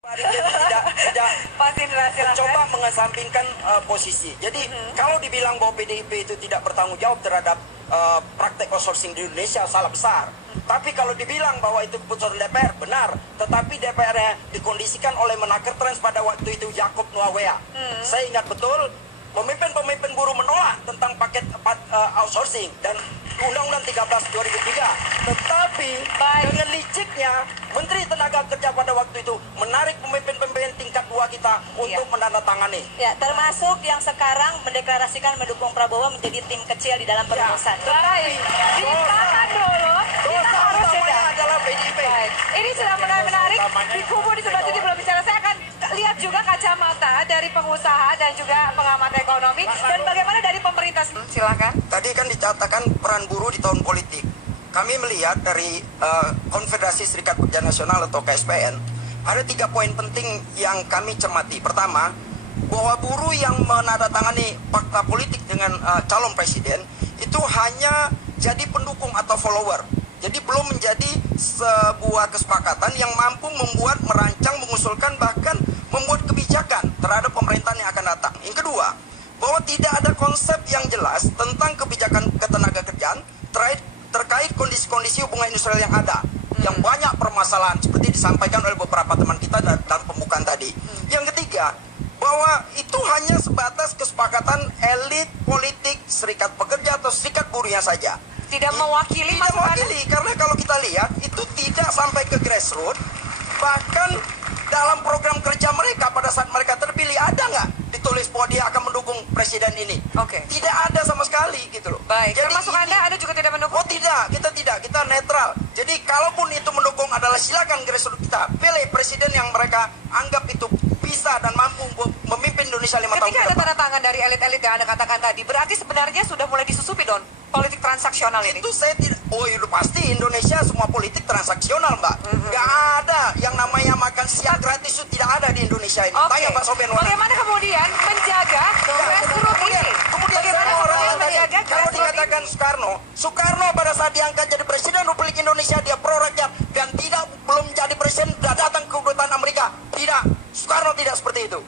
tidak mencoba mengesampingkan posisi. Jadi kalau dibilang bahwa PDIP itu tidak bertanggung jawab terhadap praktek outsourcing di Indonesia, salah besar. Tapi kalau dibilang bahwa itu keputusan DPR, benar. Tetapi DPR-nya dikondisikan oleh Menaker Trans pada waktu itu Jakob Nuawea. Saya ingat betul, pemimpin-pemimpin buruh menolak tentang paket outsourcing dan Undang-Undang 13 2003. Tetapi dengan liciknya Menteri Tenaga Kerja pada waktu itu menarik pemimpin-pemimpin tingkat 2 kita untuk menandatangani. Ya, termasuk yang sekarang mendeklarasikan mendukung Prabowo menjadi tim kecil di dalam perumusan. Tetapi Ditahan dulu. Kita harus jeda. adalah PDIP. Baik. Ini sudah mulai menarik. Di kubu di sebelah sini belum bicara. Saya akan lihat juga kacamata dari pengusaha dan juga pengamat ekonomi dan bagaimana dari pemerintah. Silakan. Tadi kan dikatakan peran buruh di tahun politik. Kami melihat dari Konfederasi Serikat Pekerja Nasional atau KSPN, ada 3 poin penting yang kami cermati. Pertama, bahwa buruh yang menandatangani fakta politik dengan calon presiden itu hanya jadi pendukung atau follower. Jadi belum menjadi sebuah kesepakatan yang mampu membuat, merancang, mengusulkan, bahkan membuat kebijakan terhadap pemerintahan yang akan datang. Yang kedua, bahwa tidak ada konsep yang jelas tentang kebijakan ketenagakerjaan terkait kondisi-kondisi hubungan industrial yang ada, yang banyak permasalahan seperti disampaikan oleh beberapa teman kita dalam pembukaan tadi. Yang ketiga, bahwa itu hanya sebatas kesepakatan elit politik serikat pekerja atau serikat buruhnya saja. Tidak mewakili Tidak mewakili, karena kalau kita lihat itu tidak sampai ke grassroots. Bahkan dalam program kerja mereka pada saat mereka terpilih ada nggak ditulis bahwa dia akan mendukung presiden ini? Oke. Tidak ada sama sekali gitu loh. Baik. Jadi Termasuk Anda juga tidak mendukung? Oh tidak, kita netral. Jadi kalaupun itu mendukung adalah silakan grassroots kita pilih presiden yang mereka anggap itu bisa dan mampu memimpin Indonesia 5 tahun ke Ketika ada depan. tanda tangan dari elit-elit yang Anda katakan tadi, berarti sebenarnya sudah mulai disusupi don politik transaksional ini. Itu saya tidak, itu pasti Indonesia semua politik transaksional, Mbak. Nggak ada yang namanya makan siang gratis, itu tidak ada di Indonesia ini. Oke. Tanya Pak Soben. Bagaimana kemudian menjaga grassroots ini? Kemudian Bagaimana kemudian menjaga kalau grassroots dikatakan ini? Soekarno pada saat diangkat jadi presiden Republik Indonesia, dia pro rakyat dan belum jadi presiden sudah datang ke kedutaan Amerika. Tidak, Soekarno tidak seperti itu.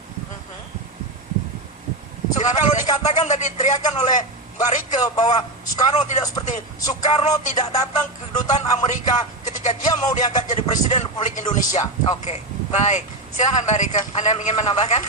Jadi kalau dikatakan tadi teriakan oleh Mbak Rike bahwa Soekarno tidak seperti itu. Soekarno tidak datang ke kedutaan Amerika ketika dia mau diangkat jadi presiden Republik Indonesia. Oke, baik. Silakan Mbak Rike, Anda ingin menambahkan?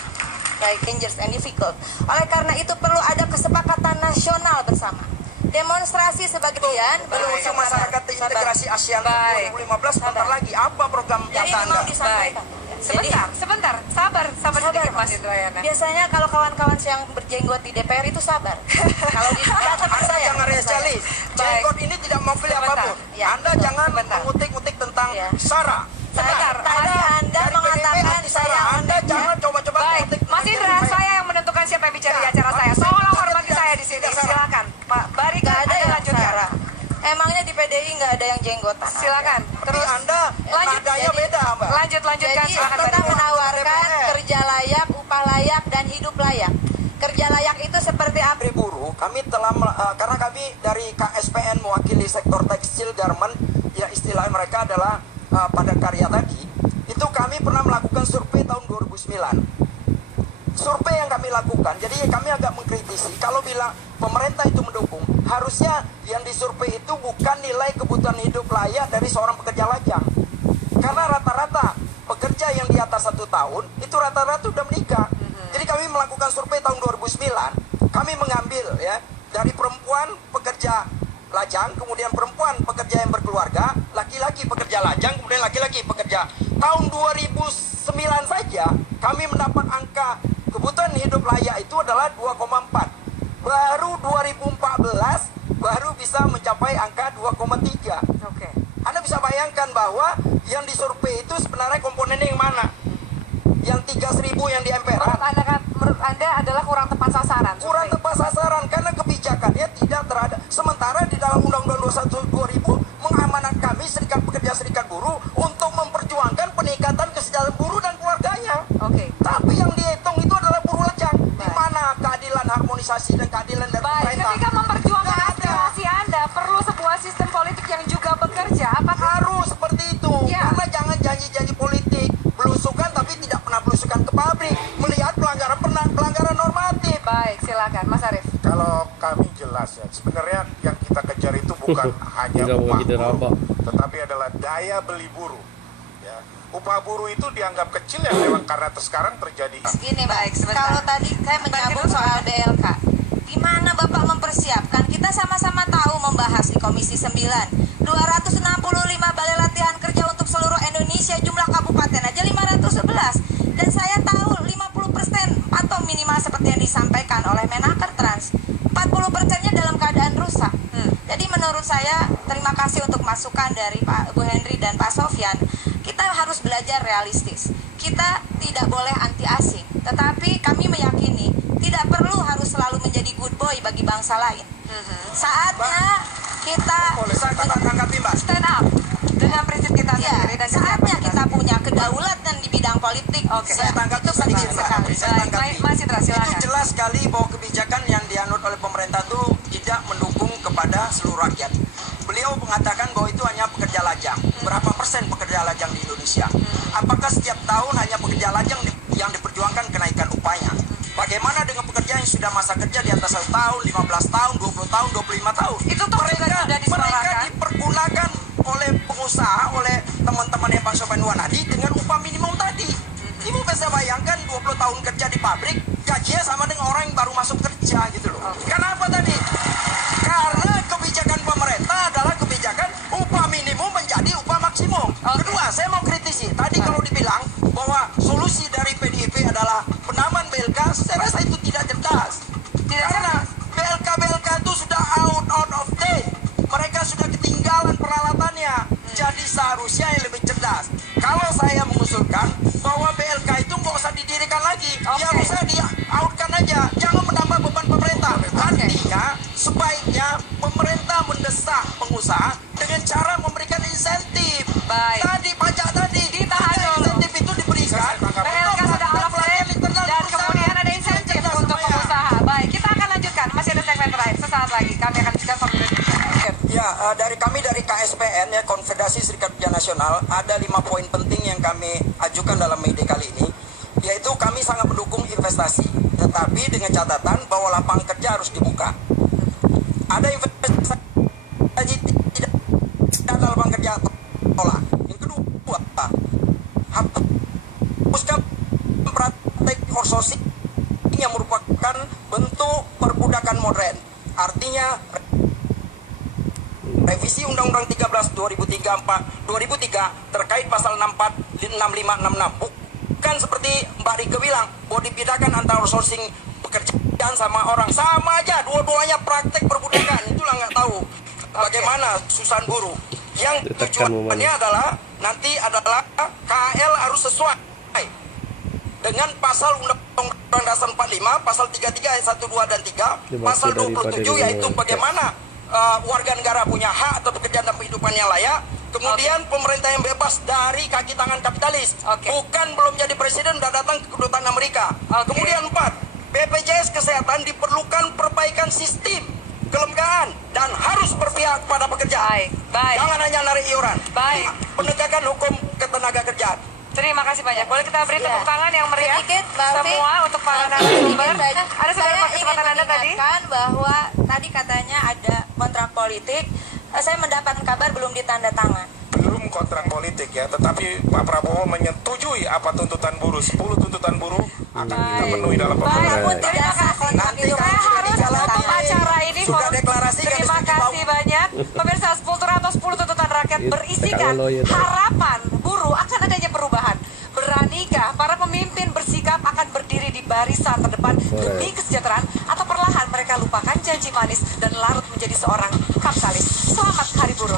Baik, dangerous and difficult. Oleh karena itu perlu ada kesepakatan nasional bersama. Demonstrasi sebagian belum Menuju masyarakat integrasi ASEAN Baik. 2015 sebentar lagi. Apa program Jadi nyata ini mau Anda? disampaikan. Sebentar, sabar sedikit Mas Indrayana. Biasanya kalau kawan-kawan yang berjenggot di DPR itu sabar. Kalau di tempat Anda saya, jangan realistis. Jenggot ini tidak mewakili Sebentar. apapun. Ya, Anda betul. jangan Sebentar. mengutik-utik tentang Ya. SARA. Sebentar, Tadi Anda Dari mengatakan PDIP anti SARA. saya Anda jangan coba-coba Baik, mengutik. Mas Indra, saya yang menentukan siapa yang bicara di acara saya. Seolah hormati saya di sini. Silakan, Pak Barika, nggak ada Anda yang lanjutkan. Sarah. Emangnya di PDI nggak ada yang jenggotan? Silakan. Terus Anda Lanjut. nadanya beda, Mbak. Lanjutkan. Jadi Silakan kita Barika. menawarkan kerja layak, upah layak, dan hidup layak. Kerja layak itu seperti apa? Dari buruh, kami telah karena kami dari KSPN mewakili sektor tekstil garment, ya istilah mereka adalah padat karya tadi. Itu kami pernah melakukan survei tahun 2009. Survei yang kami lakukan, jadi kami agak mengkritisi kalau bilang pemerintah itu mendukung, harusnya yang disurvei itu bukan nilai kebutuhan hidup layak dari seorang pekerja lajang. Karena rata-rata pekerja yang di atas 1 tahun itu rata-rata sudah menikah. Jadi kami melakukan survei tahun 2009, kami mengambil ya dari perempuan pekerja lajang, kemudian perempuan pekerja yang berkeluarga, laki-laki pekerja lajang, kemudian laki-laki pekerja. Tahun 2009 saja kami mendapat angka kebutuhan hidup layak itu adalah 2,4. Baru 2014 baru bisa mencapai angka 2,3. Oke. Anda bisa bayangkan bahwa yang disurvei itu sebenarnya komponennya yang mana? Yang 3.000 yang di emperan. Menurut Anda adalah kurang tepat sasaran. Kurang tepat sasaran karena kebijakannya tidak terhadap. Sementara di dalam Undang-Undang 21 2000 mengamanat kami serikat pekerja serikat buruh untuk memperjuangkan peningkatan kesejahteraan buruh dan keluarganya. Oke. Tapi yang dihitung itu adalah buruh lajang. Di mana keadilan harmonisasi dan keadilan dari Baik, pemerintah? ketika memperjuangkan Nggak ada. aspirasi Anda, perlu sebuah sistem politik yang juga bekerja. Apakah Harus seperti itu. Ya. Karena jangan janji-janji politik belusukan tapi pabrik melihat pelanggaran normatif. Baik, silakan Mas Arief. Kalau kami jelas ya, sebenarnya yang kita kejar itu bukan hanya Enggak, upah kita buruh, rabak. tetapi adalah daya beli buruh. Ya. Upah buruh itu dianggap kecil ya memang karena sekarang terjadi. Gini Mbak, Baik, sebentar. kalau tadi saya menyambung soal BLK, di mana Bapak mempersiapkan? Kita sama-sama tahu membahas di Komisi 9, 265 balai latihan kerja untuk seluruh Indonesia, jumlah kabupaten aja 511. Dan saya tahu 50% atau minimal seperti yang disampaikan oleh Menaker Trans, 40%-nya dalam keadaan rusak. Jadi menurut saya, terima kasih untuk masukan dari Pak Bu Henry dan Pak Sofyan. Kita harus belajar realistis. Kita tidak boleh anti asing, tetapi kami meyakini tidak perlu harus selalu menjadi good boy bagi bangsa lain. Saatnya kita Saya tanggapi Mbak. Stand up dengan prinsip kita ya, sendiri dan saatnya kita punya kedaulatan di bidang politik. Oke. Saya tanggapi itu penting sedikit, Mbak. sekali. Saya Baik, tanggapi. Mas Indra, Itu silakan. jelas sekali bahwa kebijakan yang dianut oleh pemerintah itu tidak mendukung kepada seluruh rakyat. Beliau mengatakan bahwa itu hanya pekerja lajang. Berapa persen pekerja lajang di Indonesia? Apakah setiap tahun hanya pekerja lajang yang diperjuangkan kenaikan upahnya? Bagaimana dengan pekerja yang sudah masa kerja di atas 1 tahun, 15 tahun, 20 tahun, 25 tahun? Itu toh juga sudah mereka disepakati. dipergunakan oleh pengusaha, oleh teman-temannya Pak Sofyan Wanadi dengan upah minimum tadi. Ibu bisa bayangkan 20 tahun kerja di pabrik, gajinya sama dengan orang yang baru masuk kerja gitu loh. Kenapa tadi? Karena kebijakan pemerintah adalah kebijakan upah minimum menjadi upah maksimum. Kedua, saya mau kritisi. Tadi kalau dibilang bahwa solusi dari PDIP adalah penambahan BLK, saya rasa itu tidak cerdas. Karena BLK itu sudah out of date. Mereka sudah ketinggalan peralatannya. Jadi seharusnya yang lebih cerdas. Kalau saya mengusulkan bahwa BLK itu nggak usah didirikan lagi, ya usah di-outkan aja. Jangan menambah beban pemerintah. Artinya sebaiknya pemerintah mendesak pengusaha dengan cara memberikan insentif. Baik. Tadi pajak tadi, Ditahan dulu. insentif itu diberikan. BLK sudah out of date dan kemudian ada insentif untuk pengusaha. Baik, kita akan lanjutkan. Masih ada segmen terakhir. Sesaat lagi kami akan lanjutkan Forum Indonesia. Ya, dari kami dari KSPN ya, Konfederasi Serikat Pekerja Nasional, ada 5 poin penting yang kami ajukan dalam May Day kali ini, yaitu kami sangat mendukung investasi, tetapi dengan catatan bahwa lapangan kerja harus dibuka. Ada investasi tidak ada lapangan kerja, tolak. Yang kedua, hapuskan praktek outsourcing yang merupakan bentuk perbudakan modern. Artinya revisi Undang-Undang 13 2003 terkait pasal 64 6566, bukan seperti Mbak Rike bilang bahwa dibedakan antara outsourcing pekerjaan sama orang, sama aja, dua-duanya praktek perbudakan. Itulah nggak tahu bagaimana susahan buruh. Yang tujuannya adalah nanti adalah KL harus sesuai dengan pasal Undang-Undang Dasar 45, pasal 33 ayat 1, 2 dan 3, pasal 27 yaitu bagaimana warga negara punya hak atau pekerjaan dan kehidupan yang layak. Kemudian pemerintah yang bebas dari kaki tangan kapitalis. Bukan belum jadi presiden udah datang ke kedutaan Amerika. Kemudian 4, BPJS Kesehatan diperlukan perbaikan sistem kelembagaan dan harus berpihak pada pekerja. Baik. Jangan hanya narik iuran. Baik. Penegakan hukum ketenaga kerjaan. Terima kasih banyak. Boleh kita beri tepuk tangan yang meriah Sedikit, Mbak Alfi. semua untuk para narasumber. Ada Saya sebenarnya ingin kesempatan Anda tadi? mengingatkan bahwa tadi katanya ada kontrak politik. Saya mendapatkan kabar belum ditanda tangan. Belum kontrak politik ya, tetapi Pak Prabowo menyetujui apa tuntutan buruh. 10 tuntutan buruh akan kita penuhi dalam Baik, pemerintahan. Walaupun tidak sah kontrak Nanti itu. kalau Saya sudah harus dijalankan, tutup acara ini. sudah Forum. deklarasi kan Terima disetujui, kasih banyak. Pemirsa, 10 tuntutan rakyat berisikan harapan buruh akan adanya perubahan. Beranikah para pemimpin bersikap akan berdiri di barisan terdepan demi kesejahteraan, atau perlahan mereka lupakan janji manis dan larut menjadi seorang kapitalis? Selamat Hari Buruh.